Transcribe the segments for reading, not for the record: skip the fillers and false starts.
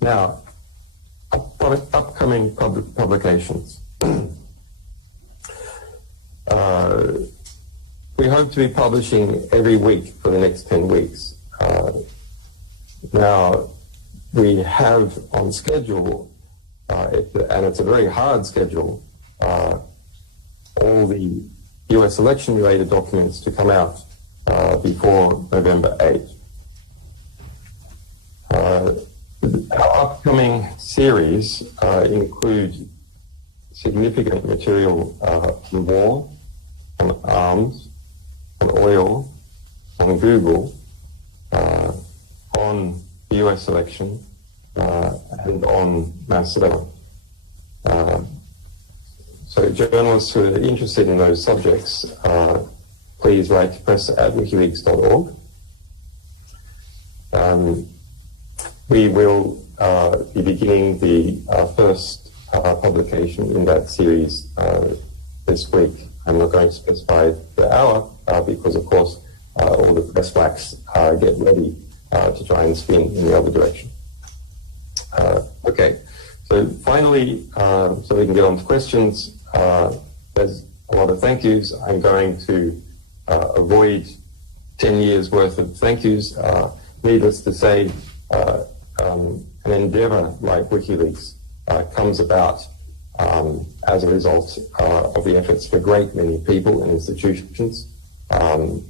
Now, upcoming publications. We hope to be publishing every week for the next 10 weeks. Now, we have on schedule, and it's a very hard schedule, all the US election-related documents to come out before November 8th. Our upcoming series include significant material on war, on arms, on oil, on Google, on the US election, and on mass surveillance. So journalists who are interested in those subjects, please write press@wikileaks.org. We will be beginning the first publication in that series this week. I'm not going to specify the hour because, of course, all the press blacks get ready to try and spin in the other direction. Okay, so finally, so we can get on to questions, there's a lot of thank yous. I'm going to avoid 10 years worth of thank yous. Needless to say, an endeavor like WikiLeaks comes about as a result of the efforts of a great many people and institutions, common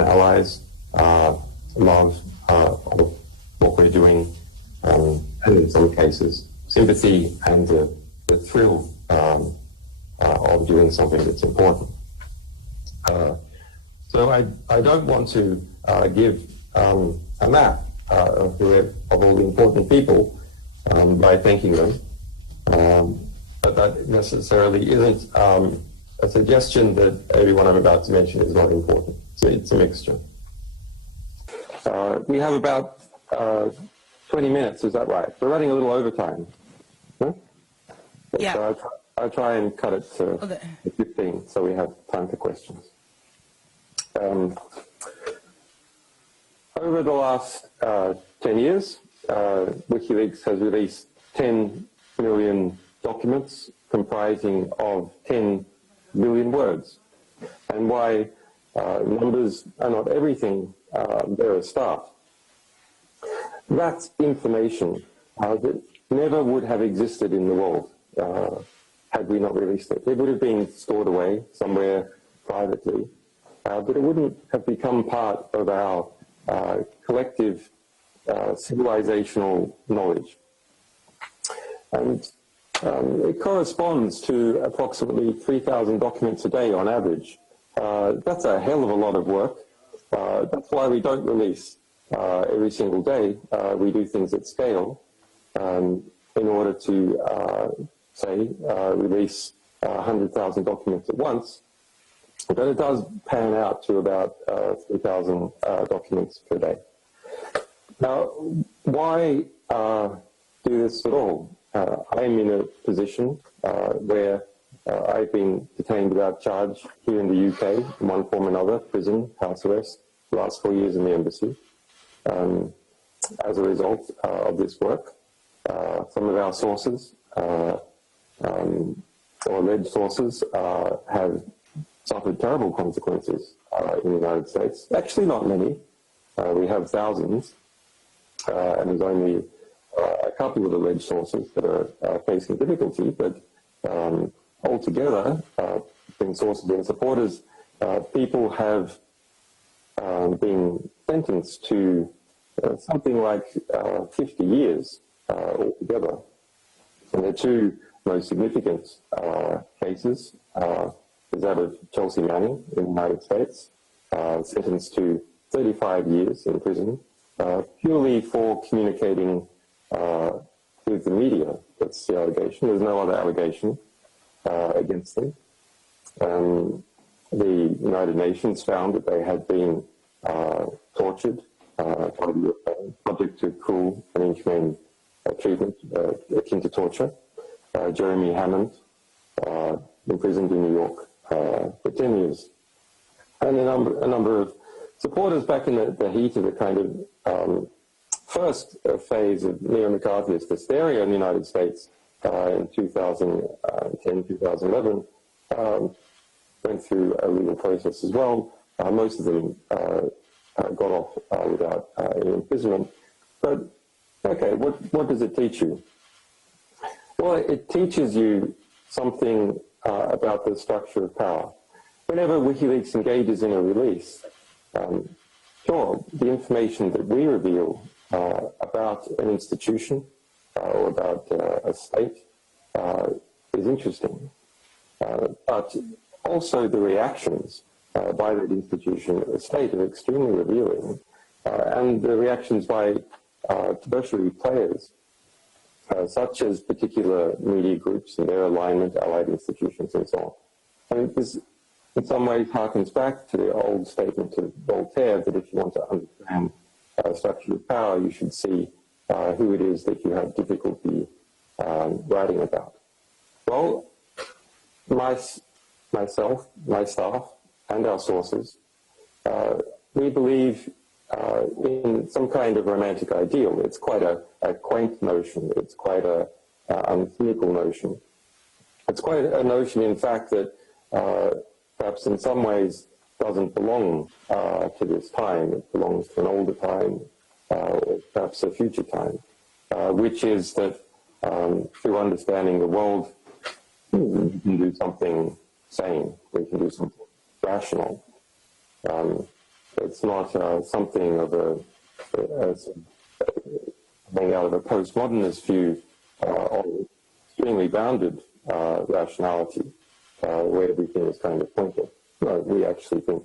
allies, love of what we're doing, and in some cases, sympathy and the thrill of doing something that's important. So I don't want to give a map of all the important people by thanking them, but that necessarily isn't a suggestion that everyone I'm about to mention is not important. So it's a mixture. We have about 20 minutes, is that right? We're running a little overtime. Huh? Yeah. So I'll try and cut it to 15 so we have time for questions. Over the last 10 years, WikiLeaks has released 10 million documents comprising of 10 million words. And why numbers are not everything, they're a start. That's information that never would have existed in the world had we not released it. It would have been stored away somewhere privately, but it wouldn't have become part of our collective civilizational knowledge. And it corresponds to approximately 3,000 documents a day on average. That's a hell of a lot of work. That's why we don't release every single day. We do things at scale in order to, say, release 100,000 documents at once. But it does pan out to about 3,000 documents per day. Now, why do this at all? I'm in a position where I've been detained without charge here in the UK, in one form or another, prison, house arrest, the last 4 years in the embassy. As a result of this work, some of our sources, or alleged sources, have suffered terrible consequences in the United States. Actually, not many. We have thousands, and there's only a couple of alleged sources that are facing difficulty, but altogether, between sources and supporters, people have been sentenced to something like 50 years altogether. And the two most significant cases is that of Chelsea Manning in the United States, sentenced to 35 years in prison, purely for communicating with the media. That's the allegation. There's no other allegation against them. The United Nations found that they had been tortured, subject to cruel and inhumane treatment akin to torture. Jeremy Hammond, imprisoned in New York for 10 years. And a number of supporters back in the heat of the kind of first phase of neo-McCarthyist hysteria in the United States in 2010, 2011, went through a legal process as well. Most of them got off without any imprisonment. But, okay, what does it teach you? Well, it teaches you something about the structure of power. Whenever WikiLeaks engages in a release, sure, the information that we reveal about an institution or about a state is interesting. But also the reactions by that institution or state are extremely revealing. And the reactions by tertiary players, such as particular media groups and their alignment, allied institutions, and so on. I mean, this in some ways harkens back to the old statement of Voltaire that if you want to understand structure of power, you should see who it is that you have difficulty writing about. Well, myself, my staff, and our sources, we believe in some kind of romantic ideal. It's quite a quaint notion. It's quite a uncynical notion. It's quite a notion, in fact, that perhaps in some ways doesn't belong to this time. It belongs to an older time, or perhaps a future time, which is that through understanding the world, we can do something sane. We can do something rational. It's not something of coming out of a postmodernist view of extremely bounded rationality, where everything is kind of pointed. No, we actually think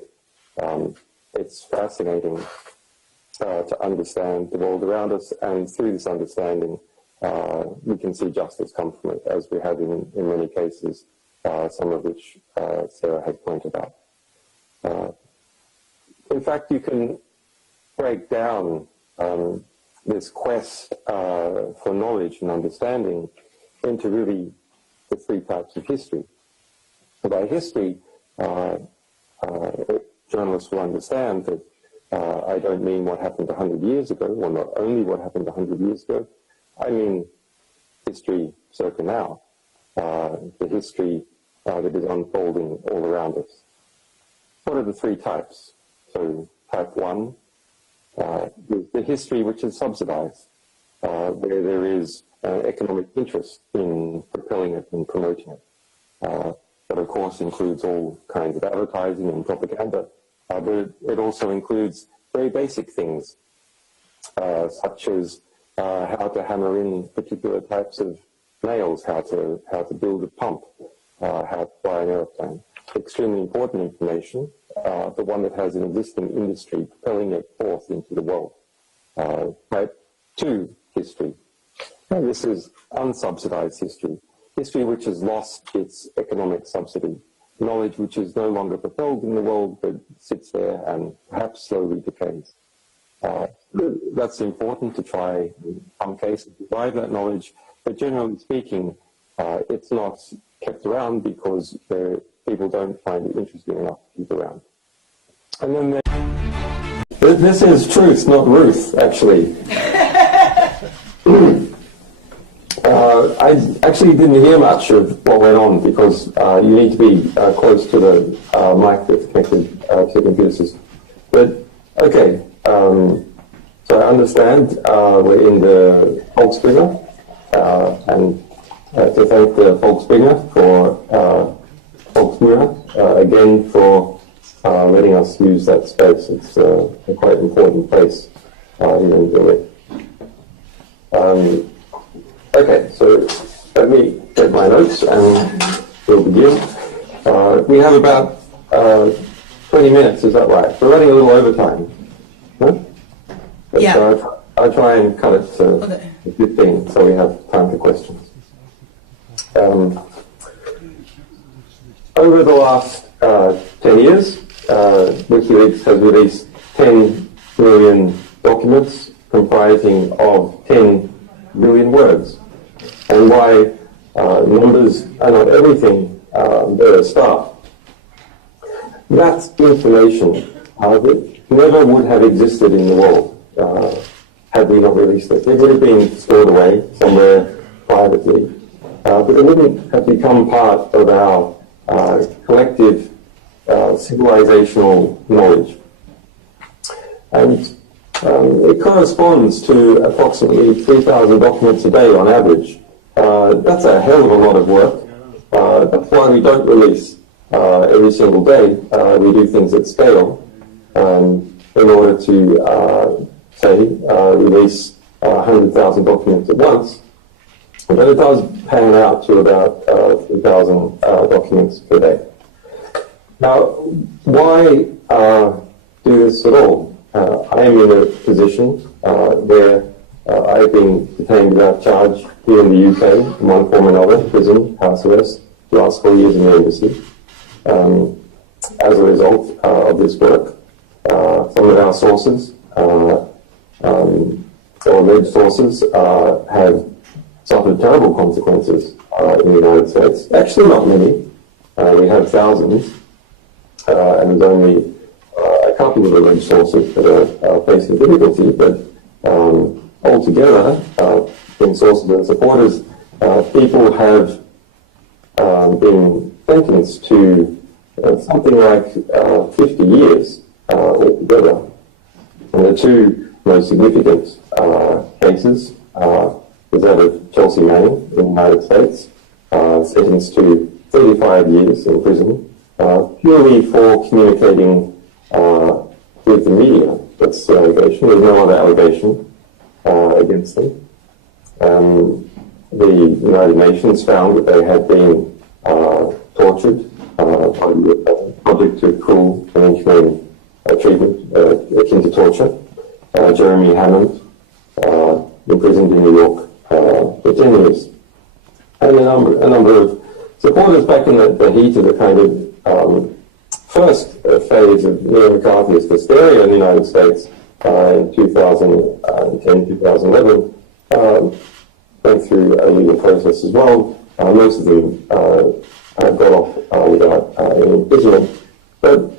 it's fascinating to understand the world around us, and through this understanding, we can see justice come from it, as we have in many cases, some of which Sarah had pointed out. In fact, you can break down this quest for knowledge and understanding into really the three types of history. So by history, journalists will understand that I don't mean what happened 100 years ago, or not only what happened 100 years ago. I mean history circa now, the history that is unfolding all around us. What are the three types? So type 1 is the history which is subsidized, where there is economic interest in propelling it and promoting it. That, of course, includes all kinds of advertising and propaganda, but it also includes very basic things, such as how to hammer in particular types of nails, how to build a pump, how to fly an airplane. Extremely important information, but one that has an existing industry propelling it forth into the world. Type 2 history. And this is unsubsidized history. History which has lost its economic subsidy. Knowledge which is no longer propelled in the world, but sits there and perhaps slowly decays. That's important to try, in some cases, to revive that knowledge, but generally speaking, it's not kept around because people don't find it interesting enough to keep around. And then this is truth, not Ruth, actually. I actually didn't hear much of what went on because you need to be close to the mic that's connected to the computer system. But, okay, so I understand we're in the Volksbringer, and to thank the Volksbringer for again for letting us use that space. It's a quite important place here in Berlin. Okay, so let me get my notes and we'll begin. We have about 20 minutes, is that right? We're running a little over time. No? But, yeah. I'll try and cut it to 15 so we have time for questions. Over the last 10 years, WikiLeaks has released 10 million documents comprising of 10 billion words. And why numbers are not everything, they're a start. That's information that never would have existed in the world had we not released it. It would have been stored away somewhere privately, but it wouldn't have become part of our collective civilizational knowledge. And it corresponds to approximately 3,000 documents a day on average. That's a hell of a lot of work. That's why we don't release every single day. We do things at scale in order to, release 100,000 documents at once. But it does pan out to about 3,000 documents per day. Now, why do this at all? I am in a position where I've been detained without charge here in the UK, in one form or another, prison, house arrest, the last 4 years in the embassy. As a result of this work, some of our sources, or alleged sources, have suffered terrible consequences in the United States. Actually, not many. We have thousands, and there's only a couple of alleged sources that are facing difficulty, but altogether, in sources and supporters, people have been sentenced to something like 50 years altogether. And the two most significant cases is that of Chelsea Manning in the United States, sentenced to 35 years in prison, purely for communicating with the media. That's the allegation. There's no other allegation against them. The United Nations found that they had been tortured, subject to cruel and inhumane treatment akin to torture. Jeremy Hammond, imprisoned in New York for 10 years. And a number of supporters back in the heat of the kind of first phase of neo-McCarthyist hysteria in the United States in 2010, 2011, went through a legal process as well. Most of them got off without any imprisonment. But,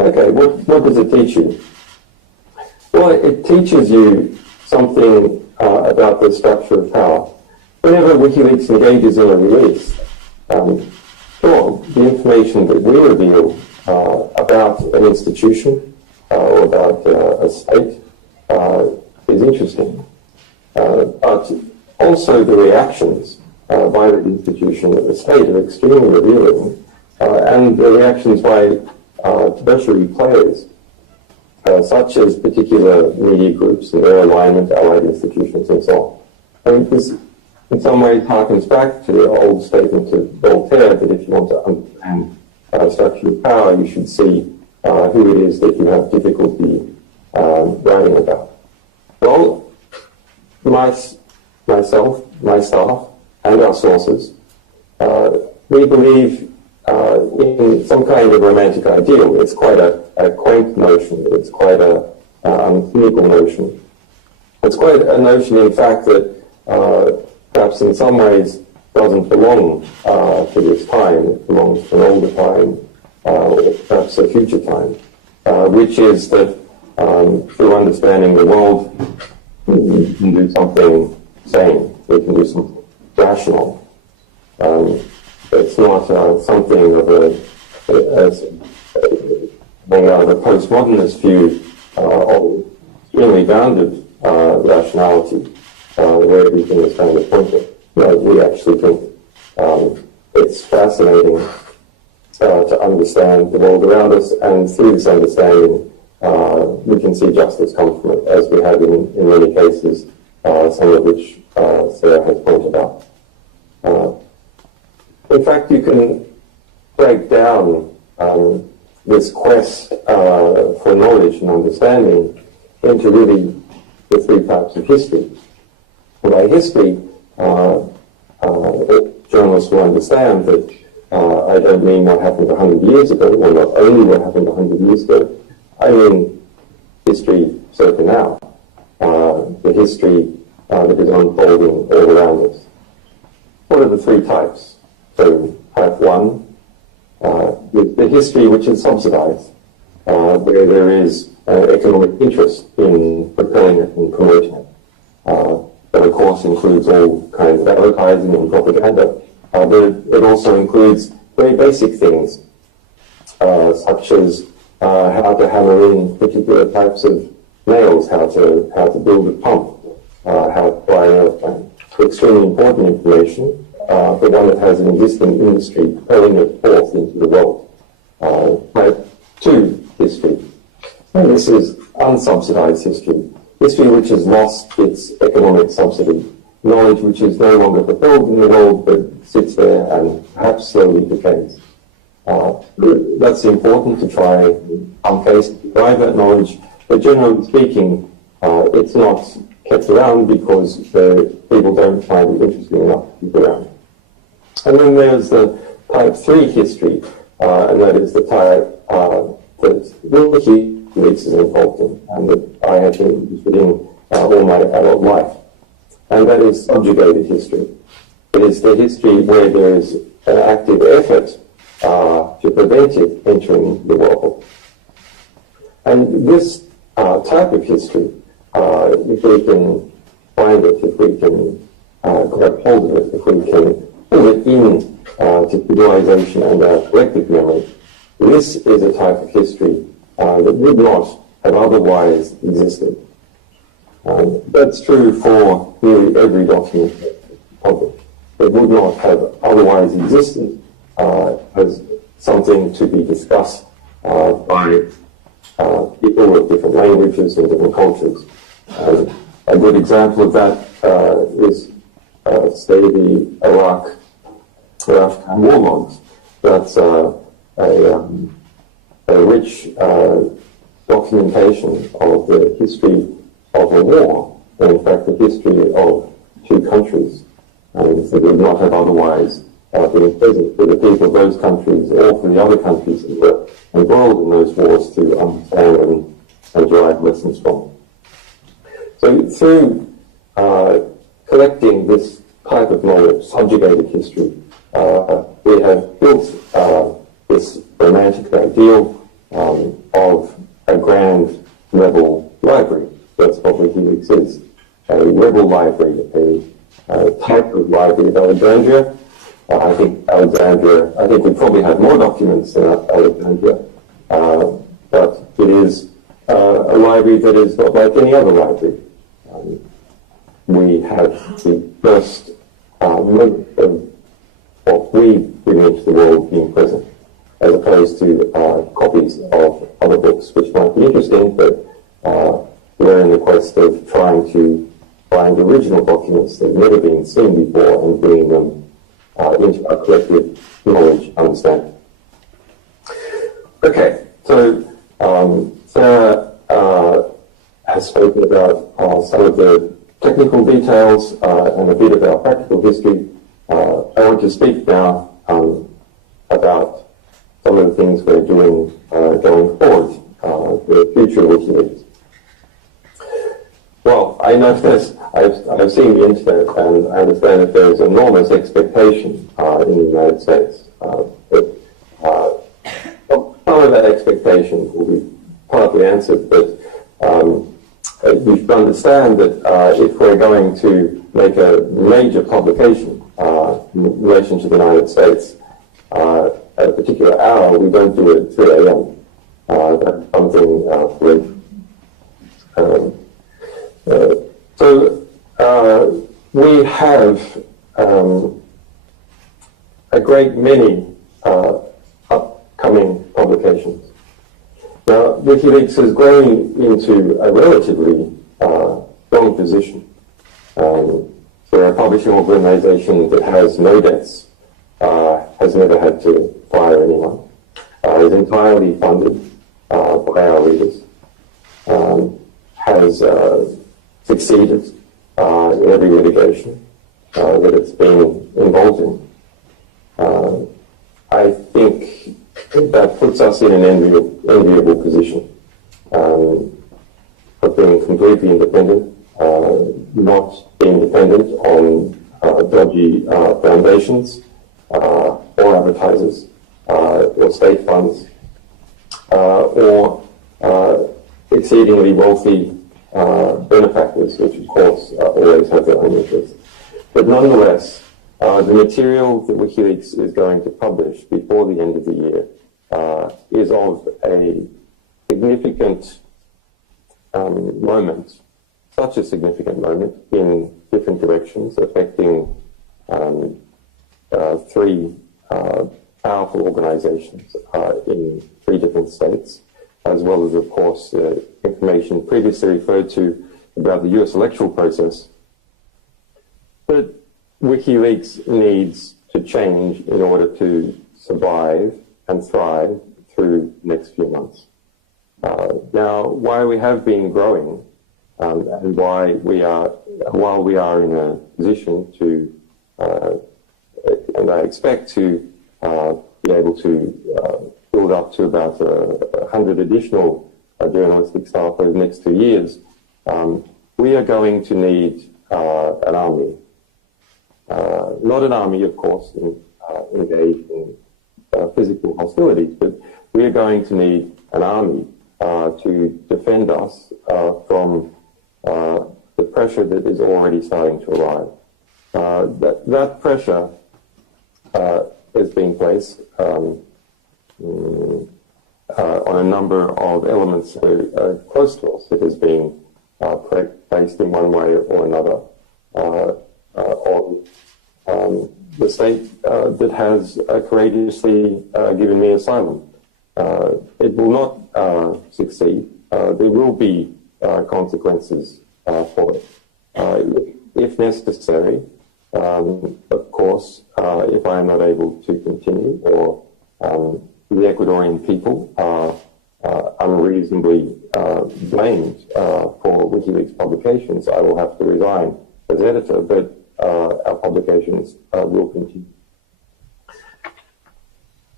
okay, what does it teach you? Well, it teaches you something about the structure of power. Whenever WikiLeaks engages in a release, the information that we reveal about an institution or about a state is interesting. But also the reactions by the institution of the state are extremely revealing, and the reactions by tertiary players, such as particular media groups and their alignment, allied institutions, and so on. I mean, this in some ways harkens back to the old statement of Voltaire that if you want to understand structure of power, you should see who it is that you have difficulty writing about. Well, myself, my staff, and our sources, we believe in some kind of romantic ideal. It's quite a quaint notion. It's quite a cynical notion. It's quite a notion, in fact, that perhaps in some ways doesn't belong to this time. It belongs to an older time, or perhaps a future time, which is that through understanding the world, we can do something sane. We can do something rational. It's not something of a postmodernist view of extremely bounded rationality, where everything is kind of pointed. We actually think it's fascinating to understand the world around us, and through this understanding, we can see justice come from it, as we have in many cases, some of which Sarah has pointed out. In fact, you can break down this quest for knowledge and understanding into really the three types of history. By history, journalists will understand that I don't mean what happened 100 years ago, or not only what happened 100 years ago. I mean history circa now, the history that is unfolding all around us. What are the three types? So type one is the history which is subsidized, where there is economic interest in propelling it and promoting it. That, of course, includes all kinds of advertising and propaganda, but it also includes very basic things, such as how to hammer in particular types of nails, how to build a pump, how to fly an airplane. Extremely important information, but one that has an existing industry propelling it forth into the world. Type 2 history. And this is unsubsidized history. History which has lost its economic subsidy. Knowledge which is no longer propelled in the world, but sits there and perhaps slowly decays. That's important to try, in some cases, to drive that knowledge, but generally speaking, it's not kept around because people don't find it interesting enough to keep around. And then there's the type 3 history, and that is the type that WikiLeaks is involved in, and that I have been interested in all my adult life. And that is subjugated history. It is the history where there is an active effort to prevent it entering the world. And this type of history, if we can find it, if we can grab hold of it, if we can pull it in to civilization and our collective memory, this is a type of history that would not have otherwise existed. That's true for nearly every document published. It would not have otherwise existed as something to be discussed by people of different languages and different cultures. A good example of that is, say, the Iraq or Afghan war logs. That's a rich documentation of the history of a war, and in fact the history of two countries, and that would not have otherwise been present for the people of those countries or for the other countries that were embroiled in those wars to understand and derive lessons from. So through collecting this type of knowledge, subjugated history, we have built this romantic ideal of a grand level library. That's what WikiLeaks is. A rebel library, a type of library of Alexandria. I think we probably have more documents than Alexandria, but it is a library that is not like any other library. We have the first moment of what we bring into the world being present, as opposed to copies of other books, which might be interesting, but we're in the quest of trying to find original documents that have never been seen before and bringing them into our collective knowledge understanding. Okay, so Sarah has spoken about some of the technical details and a bit about practical history. I want to speak now about some of the things we're doing going forward, the future of WikiLeaks. Well, I know this. I've seen the internet, and I understand that there's enormous expectation in the United States. But some of that expectation will be partly answered, but you should understand that if we're going to make a major publication in relation to the United States at a particular hour, we don't do it at 3 a.m. That's something so we have a great many upcoming publications. Now, WikiLeaks is growing into a relatively strong position. We're a publishing organization that has no debts, has never had to fire anyone, is entirely funded by our readers, has succeeded in every litigation that it's been involved in. I think that puts us in an enviable position of being completely independent, not being dependent on dodgy foundations or advertisers or state funds or exceedingly wealthy benefactors, which of course always have their own interests. But nonetheless, the material that WikiLeaks is going to publish before the end of the year is of a significant moment, such a significant moment in different directions, affecting three powerful organizations in 3 different states, as well as, of course, information previously referred to about the US electoral process. But WikiLeaks needs to change in order to survive and thrive through the next few months. Now, why we have been growing and while we are in a position to, and I expect to be able to build up to about 100 additional journalistic staff over the next 2 years, we are going to need an army. Not an army, of course, engaged in physical hostilities, but we are going to need an army to defend us from the pressure that is already starting to arrive. That pressure is being placed on a number of elements that are close to us. It is being placed in one way or another on the state that has courageously given me asylum. It will not succeed. There will be consequences for it, if necessary. Of course, if I am not able to continue, or the Ecuadorian people are unreasonably blamed for WikiLeaks publications, I will have to resign as editor, but our publications will continue.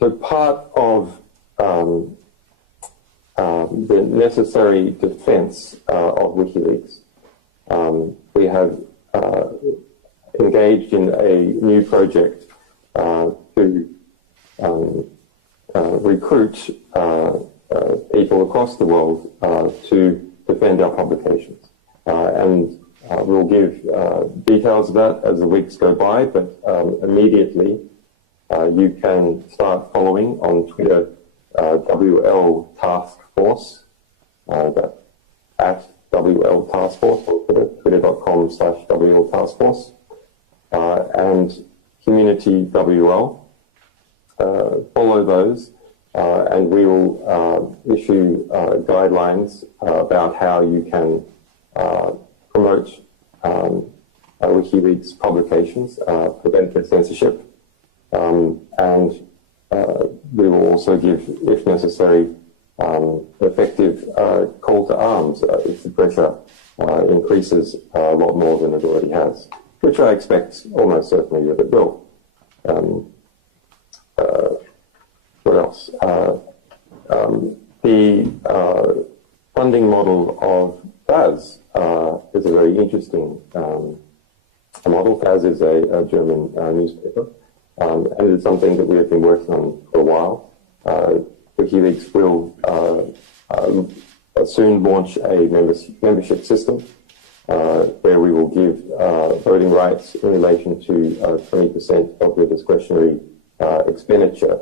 So part of the necessary defense of WikiLeaks, we have engaged in a new project to recruit people across the world to defend our publications. And we'll give details of that as the weeks go by, but immediately you can start following on Twitter WL Task Force, at WL Task Force, or twitter.com/WL Task Force, and Community WL. Follow those, and we will issue guidelines about how you can promote WikiLeaks publications, prevent their censorship, and we will also give, if necessary, effective call to arms if the pressure increases a lot more than it already has, which I expect almost certainly that it will. What else? The funding model of faZe is a very interesting model. faZe is a German newspaper, and it's something that we have been working on for a while. WikiLeaks will soon launch a membership system where we will give voting rights in relation to 20% of the discretionary expenditure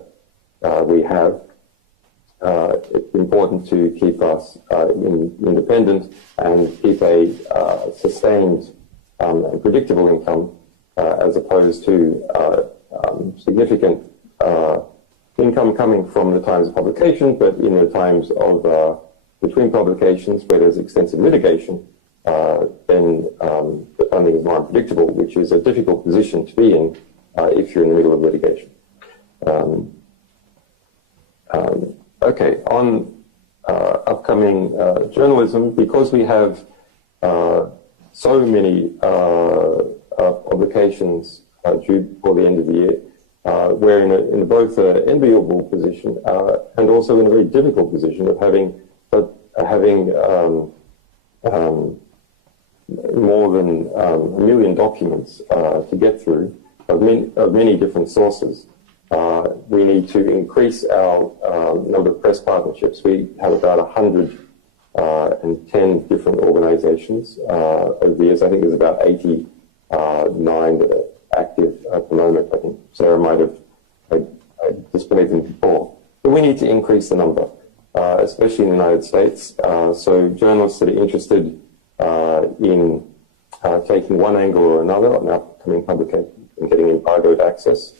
we have. It's important to keep us independent and keep a sustained and predictable income as opposed to significant income coming from the times of publication, but in the times of between publications where there's extensive litigation, then the funding is more unpredictable, which is a difficult position to be in if you're in the middle of litigation. Okay, on upcoming journalism, because we have so many publications due before the end of the year, we're in both an enviable position and also in a very difficult position of having more than 1 million documents to get through of many different sources. We need to increase our number of press partnerships. We have about 100 and 10 different organizations over the years. I think there's about 89 that are active at the moment. I think Sarah might have displayed them before. But we need to increase the number, especially in the United States. So journalists that are interested in taking one angle or another on upcoming publication and getting embargoed access,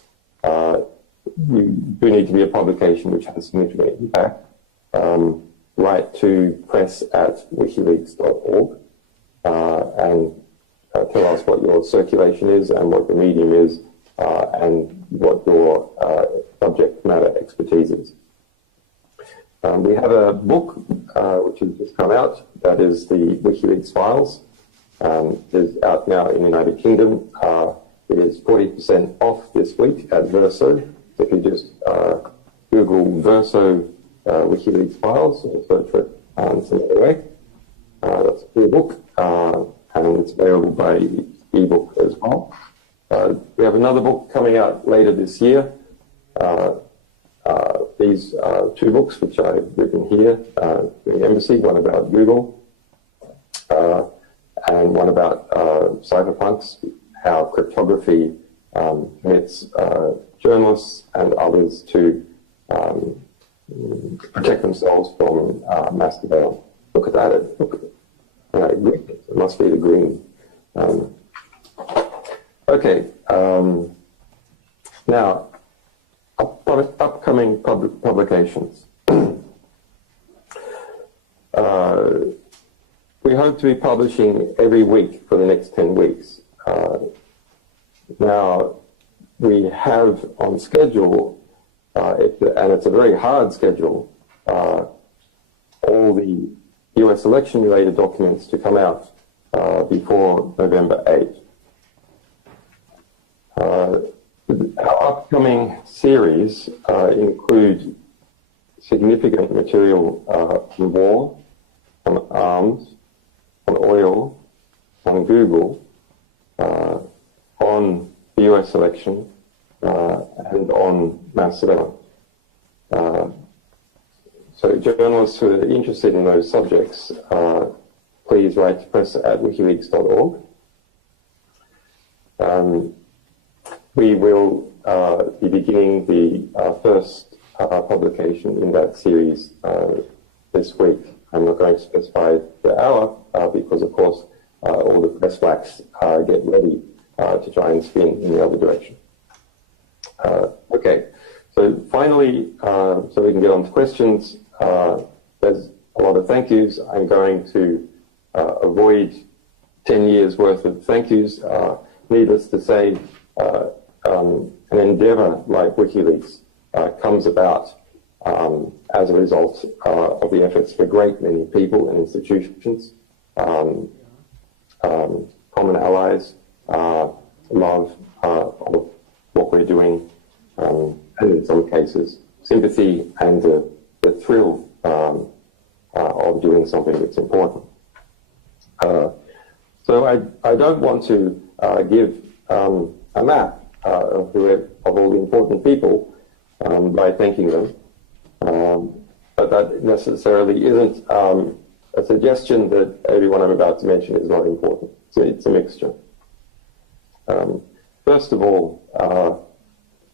we do need to be a publication which has significant impact. Write to press@wikileaks.org and tell us what your circulation is and what the medium is and what your subject matter expertise is. We have a book which has just come out, that is the WikiLeaks files. It is out now in the United Kingdom. It is 40% off this week at Verso. If you just Google Verso WikiLeaks files or search for it some other way, that's a free book, and it's available by ebook as well. We have another book coming out later this year. These two books, which I've written here in the embassy, one about Google and one about cypherpunks, how cryptography permits journalists and others to protect themselves from mass surveillance. Look at that. It must be the green. Okay. Now, upcoming publications. We hope to be publishing every week for the next 10 weeks. Now, we have on schedule, and it's a very hard schedule, all the US election-related documents to come out before November 8th. Our upcoming series include significant material on war, on arms, on oil, on Google, on the US election, and on mass surveillance. So journalists who are interested in those subjects, please write to press@wikileaks.org. We will be beginning the first publication in that series this week. I'm not going to specify the hour because, of course, all the press whacks get ready to try and spin in the other direction. Okay, so finally, so we can get on to questions, there's a lot of thank yous. I'm going to avoid 10 years worth of thank yous. Needless to say, an endeavor like WikiLeaks comes about as a result of the efforts of a great many people and institutions, common allies, love of what we're doing, and in some cases, sympathy and the thrill of doing something that's important. So I don't want to give a map of all the important people by thanking them, but that necessarily isn't a suggestion that everyone I'm about to mention is not important. So it's a mixture. First of all,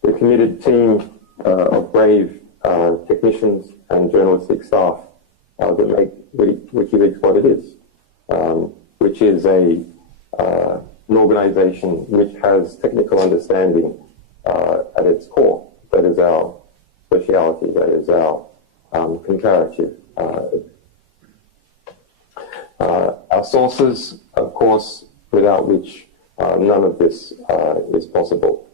the committed team of brave technicians and journalistic staff that make WikiLeaks what it is, which is an organization which has technical understanding at its core. That is our speciality, that is our comparative. Our sources, of course, without which none of this is possible.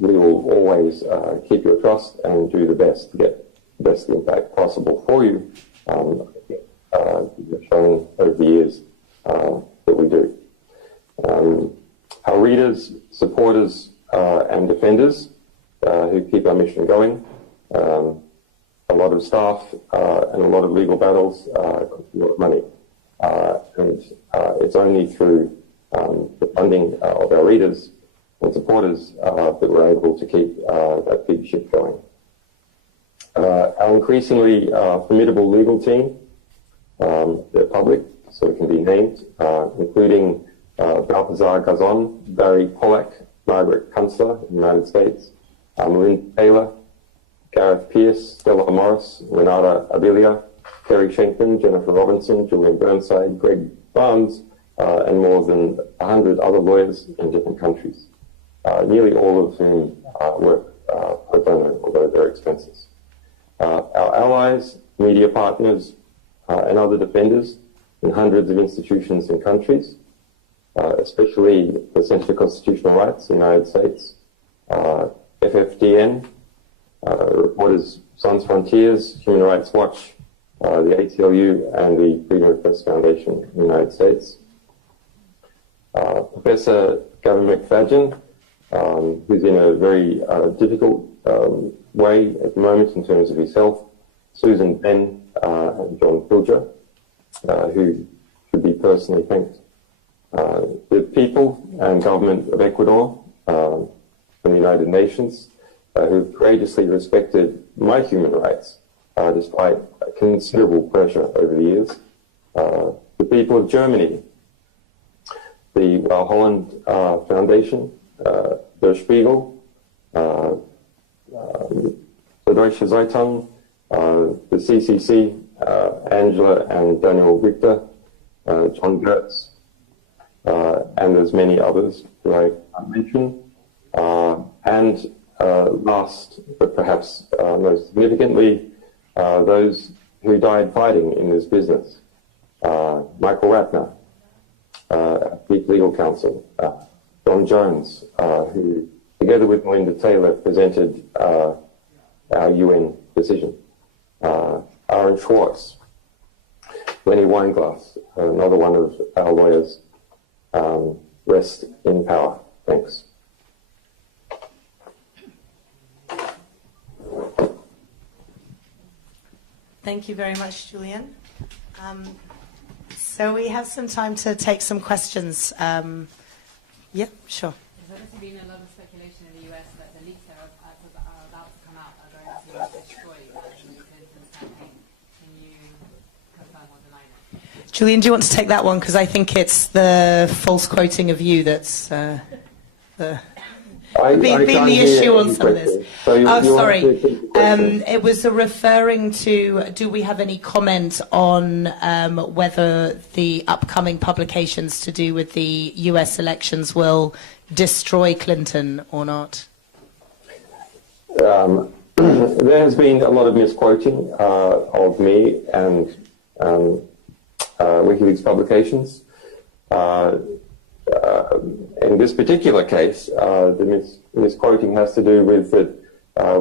We will always keep your trust and do the best to get the best impact possible for you. We've shown over the years that we do. Our readers, supporters, and defenders who keep our mission going. A lot of staff and a lot of legal battles cost a lot of money. And it's only through the funding of our readers and supporters that we're able to keep that big ship going. Our increasingly formidable legal team, They're public, so it can be named, including Balthazar Gazon, Barry Pollack, Margaret Kunstler in the United States, Maureen Taylor, Gareth Pierce, Stella Morris, Renata Abilia, Kerry Schenkman, Jennifer Robinson, Julian Burnside, Greg Barnes, and more than 100 other lawyers in different countries, nearly all of whom work pro bono, although they're expenses. Our allies, media partners, and other defenders in hundreds of institutions and countries, especially the Center for Constitutional Rights in the United States, FFDN, Reporters Sans Frontiers, Human Rights Watch, the ACLU, and the Freedom of Press Foundation in the United States. Professor Gavin McFadden, who's in a very difficult way at the moment in terms of his health, Susan Ben and John Pilger, who should be personally thanked. The people and government of Ecuador and the United Nations, who've courageously respected my human rights despite considerable pressure over the years. The people of Germany, the Holland Foundation, Der Spiegel, the Deutsche Zeitung, the CCC, Angela and Daniel Richter, John Gertz, and there's many others who I can't mention. And last, but perhaps most significantly, those who died fighting in this business. Michael Ratner, Chief Legal Counsel, Don Jones, who, together with Melinda Taylor, presented our UN decision. Aaron Schwartz, Lenny Weinglass, another one of our lawyers. Rest in power. Thanks. Thank you very much, Julian. So we have some time to take some questions. Yeah, sure. There's obviously been a lot of speculation in the US that the leaks that are about to come out are going to destroy Hillary Clinton's campaign. Can you confirm or deny that? Julian, do you want to take that one? Because I think it's the false quoting of you that's been the issue on some of this. So sorry. It was referring to, do we have any comment on whether the upcoming publications to do with the US elections will destroy Clinton or not? There has been a lot of misquoting of me and WikiLeaks publications. In this particular case, the misquoting has to do with that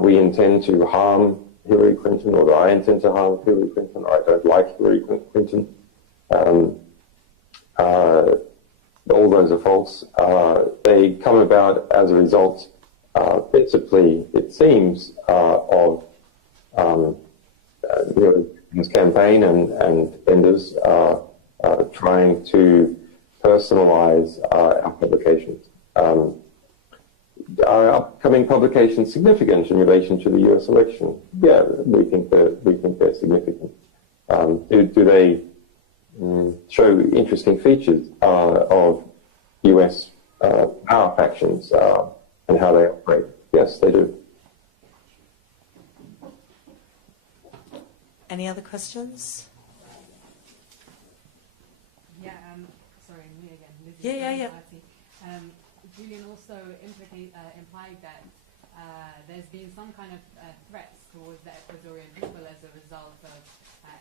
we intend to harm Hillary Clinton, or that I intend to harm Hillary Clinton, or I don't like Hillary Clinton. All those are false. They come about as a result, principally, it seems, of Hillary Clinton's campaign and vendors trying to personalize our publications. Are upcoming publications significant in relation to the U.S. election? Yeah, we think they're significant. Do they show interesting features of U.S. power factions and how they operate? Yes, they do. Any other questions? Yeah, sorry, me again. Yeah. Julian also implied that there's been some kind of threats towards the Ecuadorian people as a result of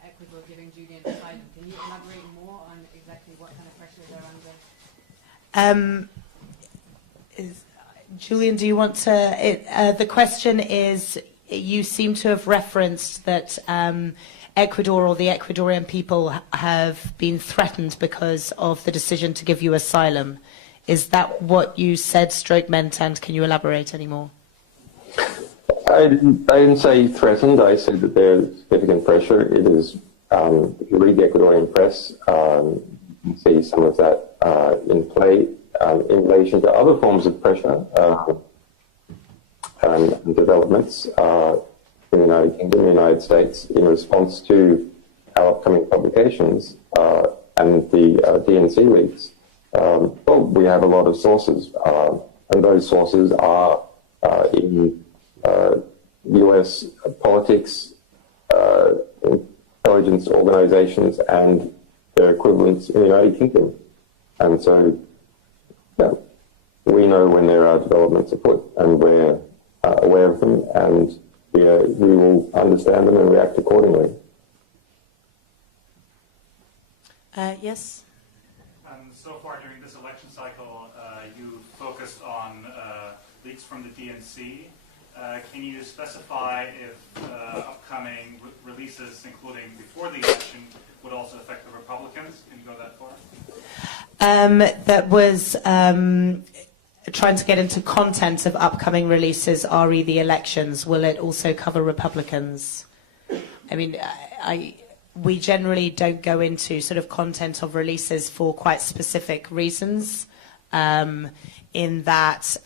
Ecuador giving Julian asylum. Can you elaborate more on exactly what kind of pressure they're under? Julian, do you want to... the question is, you seem to have referenced that Ecuador or the Ecuadorian people have been threatened because of the decision to give you asylum. Is that what you said, stroke meant, and can you elaborate any more? I didn't say threatened. I said that there's significant pressure. It is, if you read the Ecuadorian press, you can see some of that in play in relation to other forms of pressure and developments in the United Kingdom, the United States, in response to our upcoming publications and the DNC leaks, well, we have a lot of sources, and those sources are in US politics, intelligence organizations, and their equivalents in the United Kingdom. And so, yeah, we know when there are developments afoot, and we're aware of them, and we will understand them and react accordingly. Yes? So far during this election cycle, you focused on leaks from the DNC. Can you specify if upcoming releases, including before the election, would also affect the Republicans? Can you go that far? That was trying to get into content of upcoming releases, re the elections. Will it also cover Republicans? I mean, we generally don't go into sort of content of releases for quite specific reasons, in that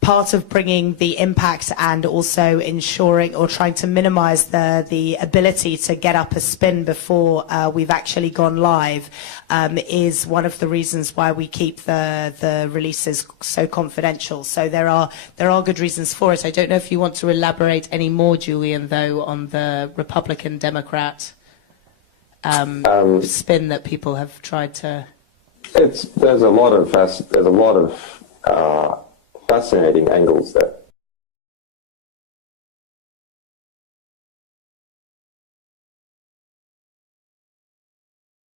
part of bringing the impact and also ensuring or trying to minimize the ability to get up a spin before we've actually gone live is one of the reasons why we keep the releases so confidential. So there are good reasons for it. I don't know if you want to elaborate any more, Julian, though, on the Republican Democrat spin that people have tried to. There's a lot of fascinating angles that